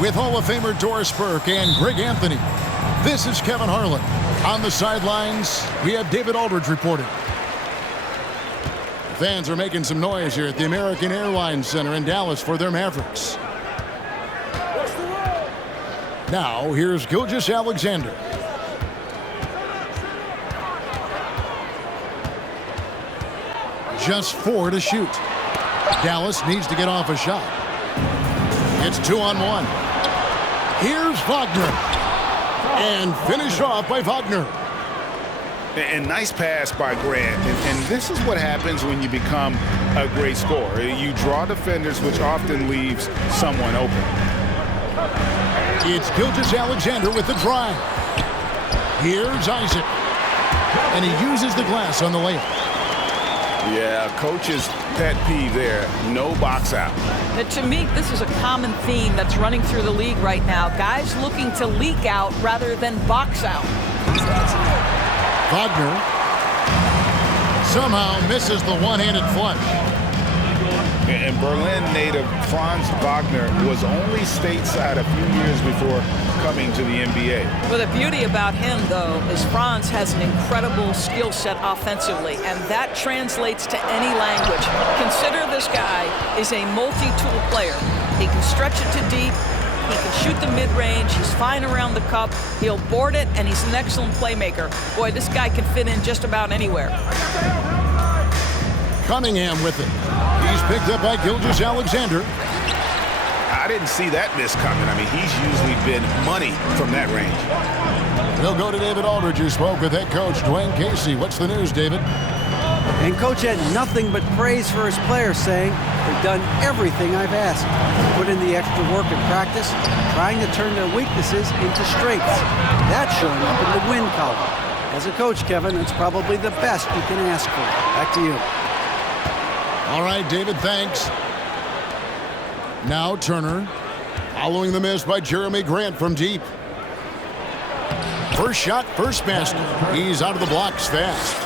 With Hall of Famer Doris Burke and Greg Anthony, this is Kevin Harlan. On the sidelines, we have David Aldridge reporting. Fans are making some noise here at the American Airlines Center in Dallas for their Mavericks. Now, here's Gilgeous-Alexander. Just 4 to shoot. Dallas needs to get off a shot. It's 2-on-1. Here's Wagner. And finished off by Wagner. And nice pass by Grant. And this is what happens when you become a great scorer. You draw defenders, which often leaves someone open. It's Gilgeous-Alexander with the drive. Here's Isaac. And he uses the glass on the layup. Yeah, coach's pet peeve there. No box out. To me, this is a common theme that's running through the league right now. Guys looking to leak out rather than box out. Wagner somehow misses the one-handed flush. And Berlin native Franz Wagner was only stateside a few years before coming to the NBA. Well, the beauty about him, though, is Franz has an incredible skill set offensively, and that translates to any language. Consider this guy is a multi-tool player. He can stretch it to deep. He can shoot the mid-range. He's fine around the cup. He'll board it, and he's an excellent playmaker. Boy, this guy can fit in just about anywhere. Cunningham with it. He's picked up by Gilgeous-Alexander. I didn't see that miss coming. I mean, he's usually been money from that range. We'll go to David Aldridge, who spoke with head coach Dwayne Casey. What's the news, David? And Coach had nothing but praise for his players, saying, "They've done everything I've asked. Put in the extra work in practice, trying to turn their weaknesses into strengths. That's showing up in the win column." As a coach, Kevin, it's probably the best you can ask for. Back to you. All right, David, thanks. Now Turner, following the miss by Jeremy Grant from deep. First shot, first basket. He's out of the blocks fast.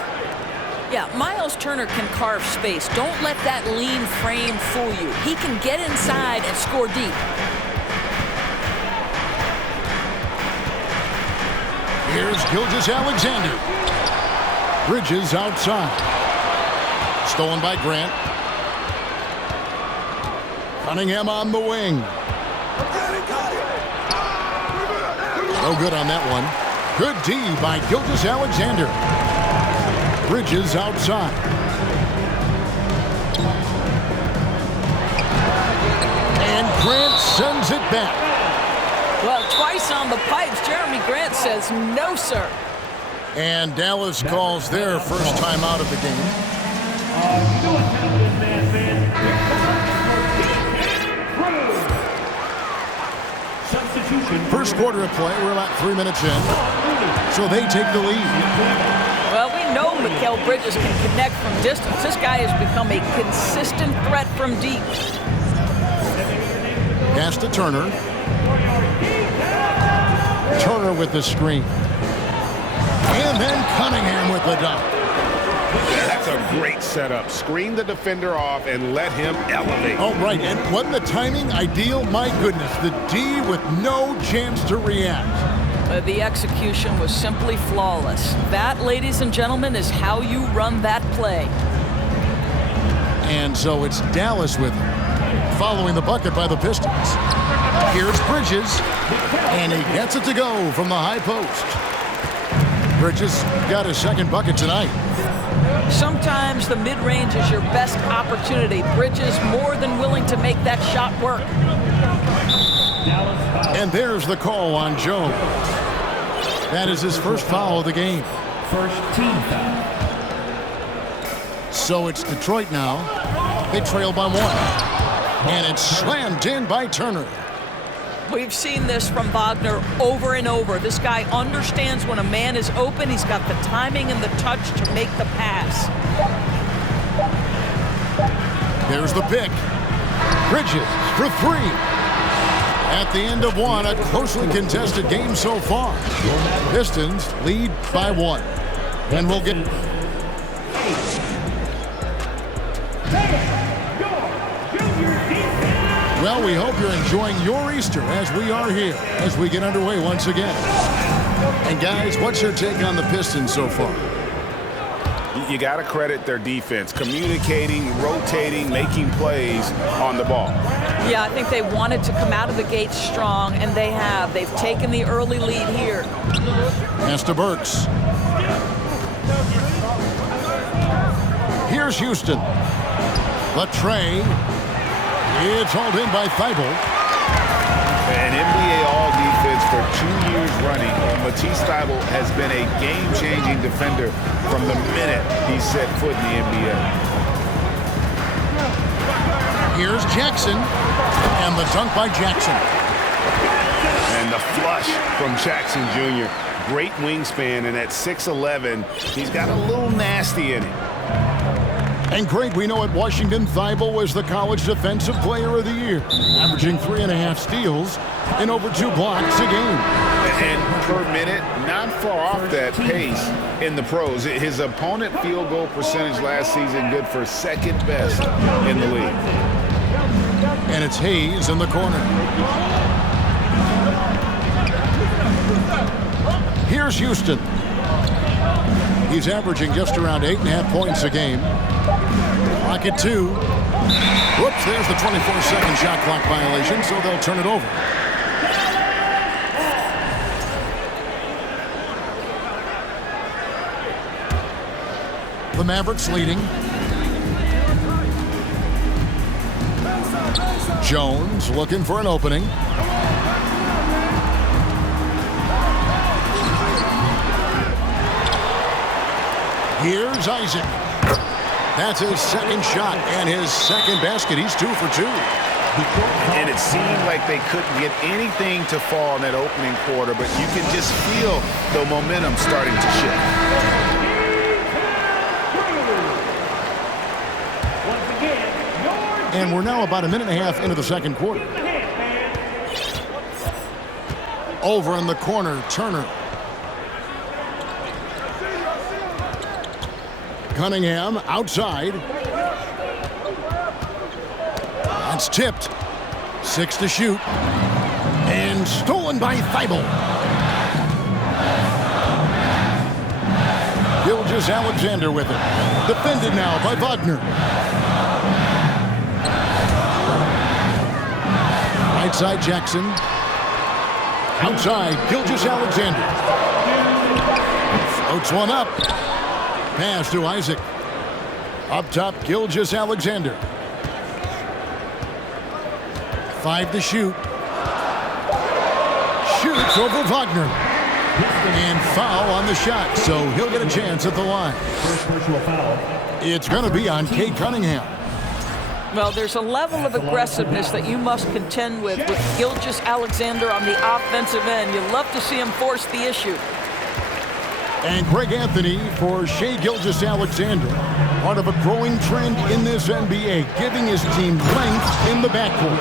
Yeah, Miles Turner can carve space. Don't let that lean frame fool you. He can get inside and score deep. Here's Gilgeous-Alexander. Bridges outside. Stolen by Grant. Cunningham on the wing. No good on that one. Good D by Gilgeous-Alexander. Bridges outside. And Grant sends it back. Well, twice on the pipes, Jeremy Grant says no, sir. And Dallas calls their first time out of the game. First quarter of play, we're about 3 minutes in. So they take the lead. Well, we know Mikal Bridges can connect from distance. This guy has become a consistent threat from deep. Pass to Turner. Turner with the screen. And then Cunningham with the dunk. That's a great setup. Screen the defender off and let him elevate. Oh, right. And wasn't the timing ideal? My goodness. The D with no chance to react. The execution was simply flawless. That, ladies and gentlemen, is how you run that play. And so it's Dallas with him, following the bucket by the Pistons. Here's Bridges, and he gets it to go from the high post. Bridges got his second bucket tonight. Sometimes the mid-range is your best opportunity. Bridges more than willing to make that shot work. And there's the call on Jones. That is his first foul of the game. First team foul. So it's Detroit now. They trail by 1. And it's slammed in by Turner. We've seen this from Wagner over and over. This guy understands when a man is open. He's got the timing and the touch to make the pass. There's the pick. Bridges for 3. At the end of 1, a closely contested game so far. Pistons lead by 1. And we'll get... Well, we hope you're enjoying your Easter as we are here as we get underway once again. And guys, what's your take on the Pistons so far? You got to credit their defense, communicating, rotating, making plays on the ball. Yeah, I think they wanted to come out of the gate strong, and they have. They've taken the early lead here. Pass to Burks. Here's Houston. Latre. It's hauled in by Thibault. An NBA All-Defense for 2 years running. Matisse Thybulle has been a game-changing defender from the minute he set foot in the NBA. Here's Jackson. And the dunk by Jackson. And the flush from Jackson Jr. Great wingspan, and at 6'11", he's got a little nasty in it. And Greg, we know at Washington, Thibault was the College Defensive Player of the Year, averaging 3.5 steals and over 2 blocks a game. And per minute, not far off that pace in the pros. His opponent field goal percentage last season good for second best in the league. And it's Hayes in the corner. Here's Houston. He's averaging just around 8.5 points a game. Clock at 2. Whoops, there's the 24-second shot clock violation, so they'll turn it over. The Mavericks leading. Jones looking for an opening. Here's Isaac. That's his second shot and his second basket. He's 2 for 2. And it seemed like they couldn't get anything to fall in that opening quarter, but you can just feel the momentum starting to shift. And we're now about 1.5 minutes into the second quarter. Over in the corner, Turner. Cunningham outside. That's tipped. 6 to shoot. And stolen by Thibault. Gilgeous-Alexander with it. Defended now by Wagner. Right side Jackson. Outside Gilgeous-Alexander. Floats one up. Pass to Isaac. Up top, Gilgeous-Alexander. 5 to shoot. Shoots over Wagner. And foul on the shot, so he'll get a chance at the line. First personal foul. It's going to be on Cade Cunningham. Well, there's a level of aggressiveness that you must contend with Gilgeous-Alexander on the offensive end. You love to see him force the issue. And Greg Anthony for Shai Gilgeous-Alexander, part of a growing trend in this NBA, giving his team length in the backcourt.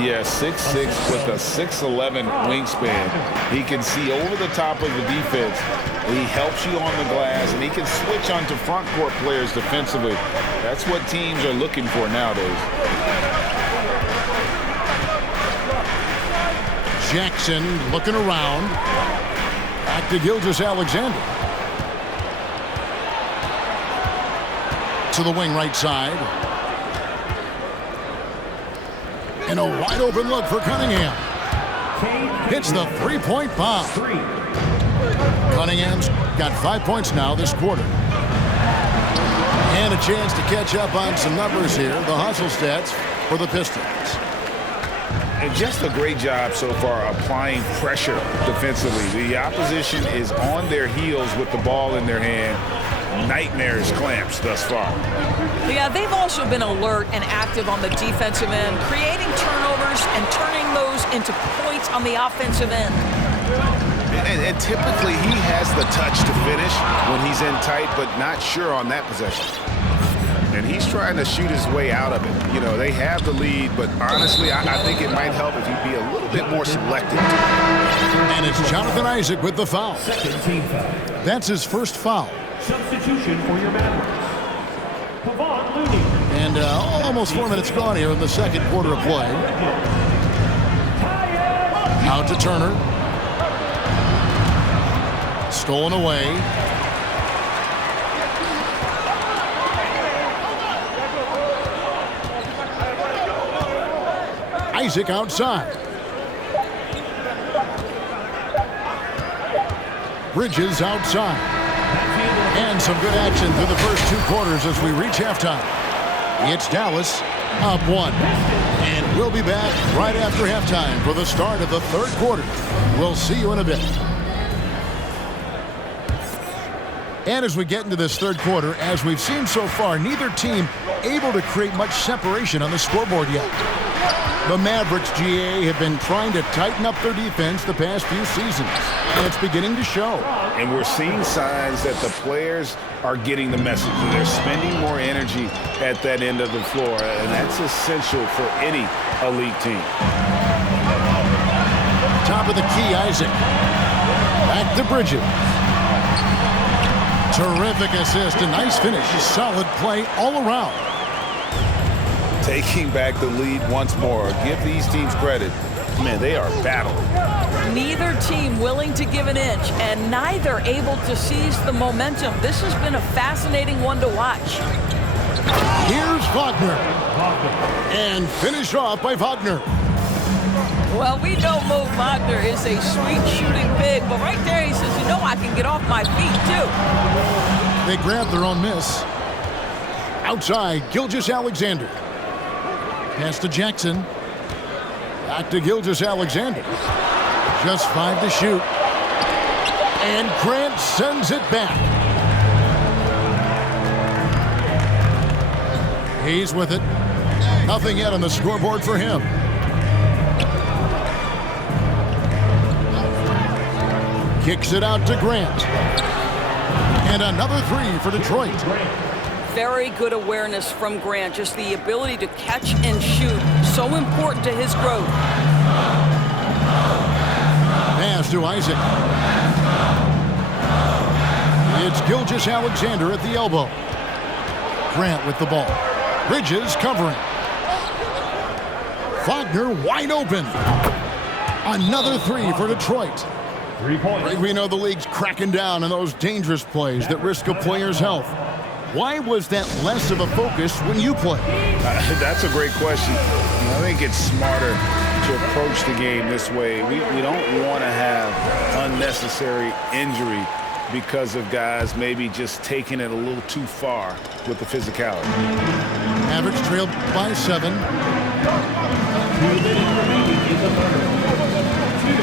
Yeah, 6'6" with a 6'11" wingspan. He can see over the top of the defense. He helps you on the glass, and he can switch onto front court players defensively. That's what teams are looking for nowadays. Jackson looking around. Back to Gilgeous-Alexander. To the wing right side. And a wide open look for Cunningham. Hits the three-point bomb. Cunningham's got 5 points now this quarter. And a chance to catch up on some numbers here. The hustle stats for the Pistons. And just a great job so far applying pressure defensively. The opposition is on their heels with the ball in their hand. Nightmares clamps thus far. Yeah, they've also been alert and active on the defensive end, creating turnovers and turning those into points on the offensive end. And typically he has the touch to finish when he's in tight, but not sure on that possession. And he's trying to shoot his way out of it. You know, they have the lead, but honestly, I think it might help if he'd be a little bit more selective. And it's Jonathan Isaac with the foul. Second team foul. That's his first foul. Substitution for your Mavericks. Pavon Looney. And And almost 4 minutes gone here in the second quarter of play. Out to Turner. Stolen away. Isaac outside. Bridges outside. And some good action through the first 2 quarters as we reach halftime. It's Dallas up 1. And we'll be back right after halftime for the start of the third quarter. We'll see you in a bit. And as we get into this third quarter, as we've seen so far, neither team able to create much separation on the scoreboard yet. The Mavericks, GA, have been trying to tighten up their defense the past few seasons, and it's beginning to show. And we're seeing signs that the players are getting the message. They're spending more energy at that end of the floor, and that's essential for any elite team. Top of the key, Isaac. Back to Bridges. Terrific assist, a nice finish. Solid play all around. Taking back the lead once more. Give these teams credit. Man, they are battling. Neither team willing to give an inch, and neither able to seize the momentum. This has been a fascinating one to watch. Here's Wagner. And finished off by Wagner. Well, we know Mo Wagner is a sweet shooting big, but right there he says, you know, I can get off my feet too. They grabbed their own miss. Outside, Gilgeous-Alexander. Pass to Jackson. Back to Gilgeous-Alexander. Just 5 to shoot. And Grant sends it back. He's with it. Nothing yet on the scoreboard for him. Kicks it out to Grant. And another 3 for Detroit. Very good awareness from Grant. Just the ability to catch and shoot. So important to his growth. Pass to Isaac. It's Gilgeous-Alexander at the elbow. Grant with the ball. Bridges covering. Wagner wide open. Another 3 for Detroit. 3 points. We know the league's cracking down on those dangerous plays that risk a player's health. Why was that less of a focus when you play? That's a great question. I think it's smarter to approach the game this way. We don't want to have unnecessary injury because of guys maybe just taking it a little too far with the physicality. Mavericks trailed by 7. 2 minutes remaining in the third.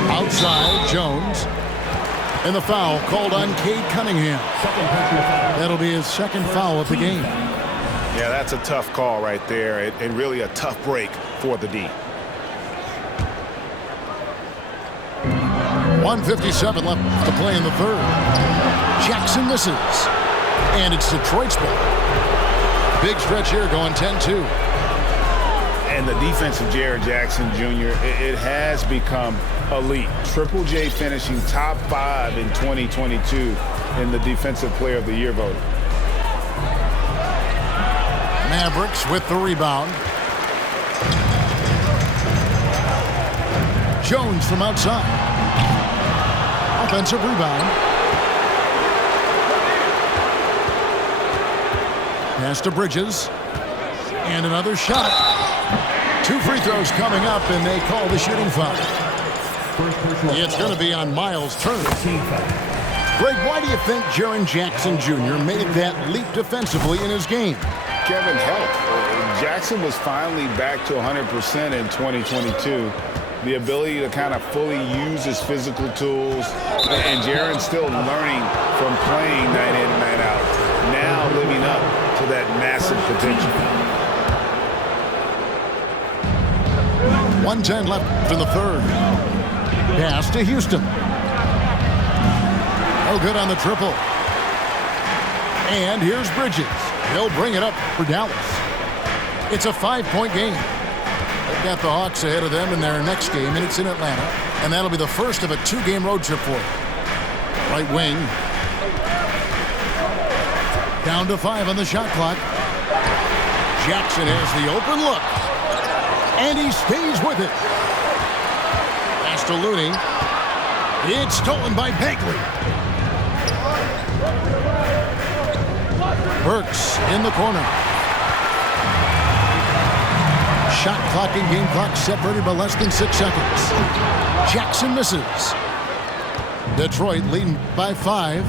Outside, Jones. And the foul called on Cade Cunningham. Second personal foul. That'll be his second foul of the game. Yeah, that's a tough call right there, and really a tough break for the D. 1:57 left to play in the third. Jackson misses. And it's Detroit's ball. Big stretch here going 10-2. And the defense of Jaren Jackson Jr., it has become elite. Triple J finishing top 5 in 2022 in the Defensive Player of the Year voting. Mavericks with the rebound. Jones from outside. Offensive rebound. Pass to Bridges. And another shot. 2 free throws coming up, and they call the shooting foul. It's going to be on Miles Turner. Greg, why do you think Jaren Jackson Jr. made that leap defensively in his game? Kevin, help. Jackson was finally back to 100% in 2022. The ability to kind of fully use his physical tools, and Jaren's still learning from playing night in and night out, now living up to that massive potential. 1:10 left in the third. Pass to Houston. Oh, good on the triple. And here's Bridges. He'll bring it up for Dallas. It's a 5-point game. They've got the Hawks ahead of them in their next game, and it's in Atlanta. And that'll be the first of a 2-game road trip for them. Right wing. Down to 5 on the shot clock. Jackson has the open look. And he stays with it. Pass to Looney. It's stolen by Bagley. Burks in the corner. Shot clock and game clock separated by less than 6 seconds. Jackson misses. Detroit leading by 5.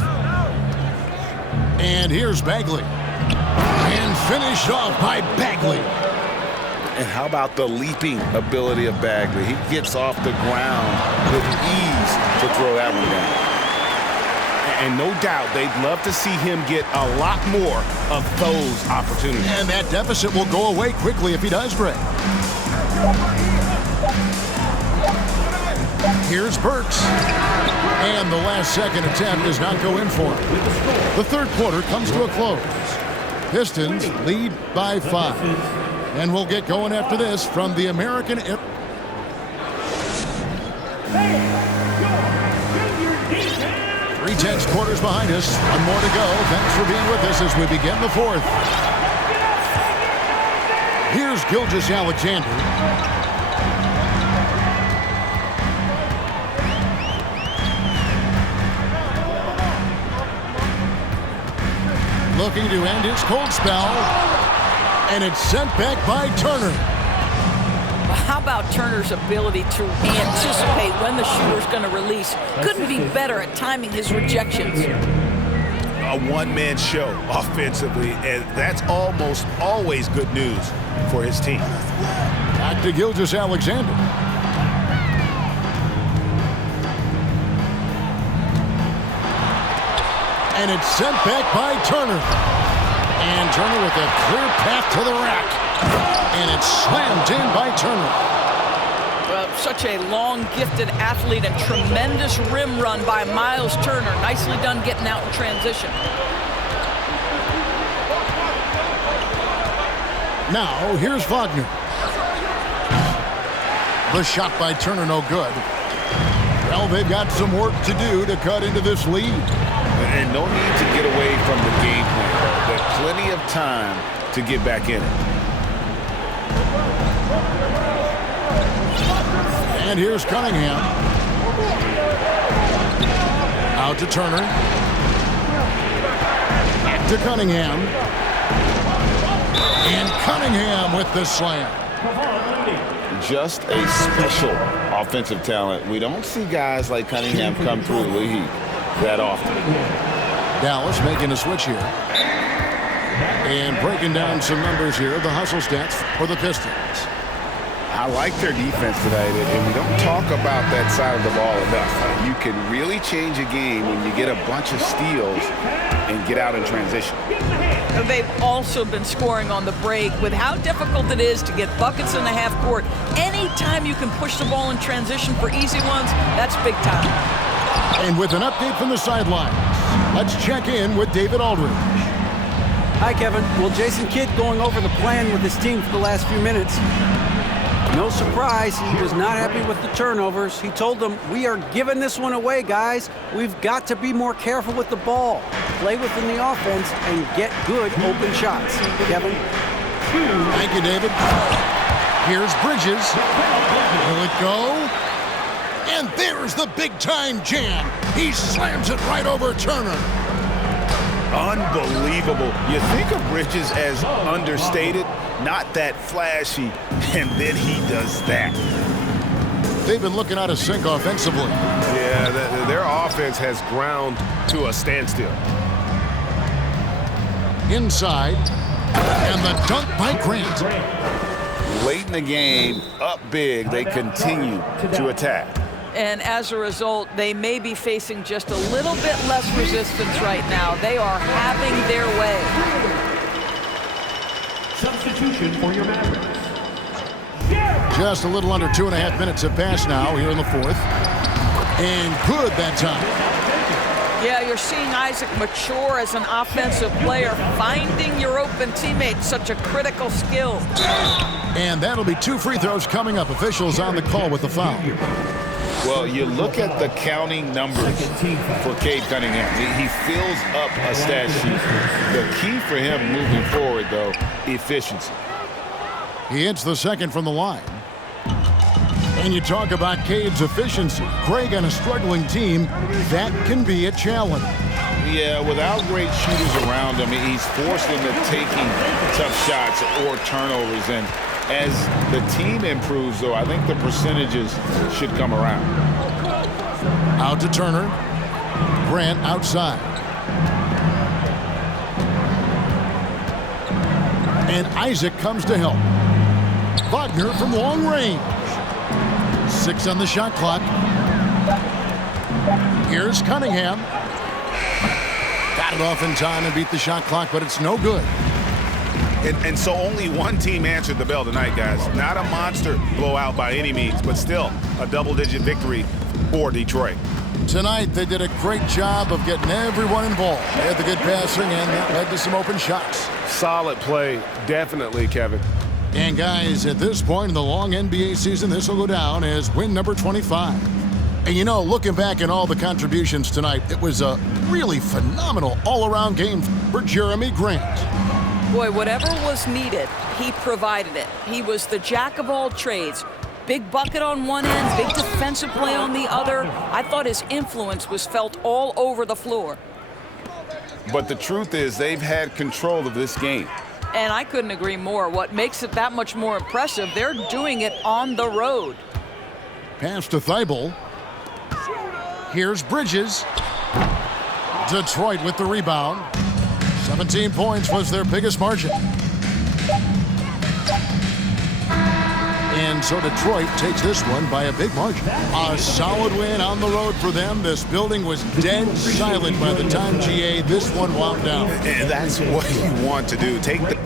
And here's Bagley. And finished off by Bagley. And how about the leaping ability of Bagley? He gets off the ground with ease to throw that one down. And no doubt they'd love to see him get a lot more of those opportunities. And that deficit will go away quickly if he does, Greg. Here's Burks. And the last second attempt does not go in for him. The third quarter comes to a close. Pistons lead by 5. And we'll get going after this from the American Air. 3/10 quarters behind us. One more to go. Thanks for being with us as we begin the fourth. Here's Gilgeous-Alexander. Looking to end his cold spell. And it's sent back by Turner. How about Turner's ability to anticipate when the shooter's going to release? Couldn't be better at timing his rejections. A one-man show offensively, and that's almost always good news for his team. Back to Gilgeous-Alexander. And it's sent back by Turner. And Turner with a clear path to the rack. And it's slammed in by Turner. Well, such a long, gifted athlete and tremendous rim run by Miles Turner. Nicely done getting out in transition. Now, here's Wagner. The shot by Turner, no good. Well, they've got some work to do to cut into this lead. And no need to get away from the game plan. There's plenty of time to get back in it. And here's Cunningham. Out to Turner. Back to Cunningham. And Cunningham with the slam. Just a special offensive talent. We don't see guys like Cunningham come through the league that often. Dallas making a switch here. And breaking down some numbers here, the hustle stats for the Pistons. I like their defense tonight, and we don't talk about that side of the ball enough. You can really change a game when you get a bunch of steals and get out in transition. They've also been scoring on the break. With how difficult it is to get buckets in the half court, anytime you can push the ball in transition for easy ones, that's big time. And with an update from the sidelines, let's check in with David Aldridge. Hi, Kevin. Well, Jason Kidd going over the plan with his team for the last few minutes. No surprise, he was not happy with the turnovers. He told them, we are giving this one away, guys. We've got to be more careful with the ball, play within the offense, and get good open shots. Kevin? Thank you, David. Here's Bridges. Will it go? And there's the big-time jam. He slams it right over Turner. Unbelievable. You think of Bridges as understated, not that flashy, and then he does that. They've been looking out of sync offensively. Yeah, their offense has ground to a standstill. Inside, and the dunk by Grant. Late in the game, up big, they continue to attack. And as a result, they may be facing just a little bit less resistance right now. They are having their way. Substitution for your Mavericks. Just a little under 2.5 minutes have passed now here in the fourth. And good that time. Yeah, you're seeing Isaac mature as an offensive player. Finding your open teammates, such a critical skill. And that'll be 2 free throws coming up. Officials on the call with the foul. Well, you look at the counting numbers for Cade Cunningham. He fills up a stat sheet. The key for him moving forward, though, efficiency. He hits the second from the line. And you talk about Cade's efficiency. Craig on a struggling team, that can be a challenge. Yeah, without great shooters around him, he's forced into taking tough shots or turnovers. And as the team improves, though, I think the percentages should come around. Out to Turner. Grant outside. And Isaac comes to help. Wagner from long range. 6 on the shot clock. Here's Cunningham. Got it off in time and beat the shot clock, but it's no good. And so only one team answered the bell tonight, guys. Not a monster blowout by any means, but still a double-digit victory for Detroit. Tonight, they did a great job of getting everyone involved. They had the good passing, and that led to some open shots. Solid play, definitely, Kevin. And guys, at this point in the long NBA season, this will go down as win number 25. And you know, looking back at all the contributions tonight, it was a really phenomenal all-around game for Jeremy Grant. Boy, whatever was needed, he provided it. He was the jack of all trades. Big bucket on one end, big defensive play on the other. I thought his influence was felt all over the floor. But the truth is, they've had control of this game. And I couldn't agree more. What makes it that much more impressive, they're doing it on the road. Pass to Thibault. Here's Bridges. Detroit with the rebound. 17 points was their biggest margin. And so Detroit takes this one by a big margin. A solid win on the road for them. This building was dead silent by the time, GA, this one wound down. And that's what you want to do. Take the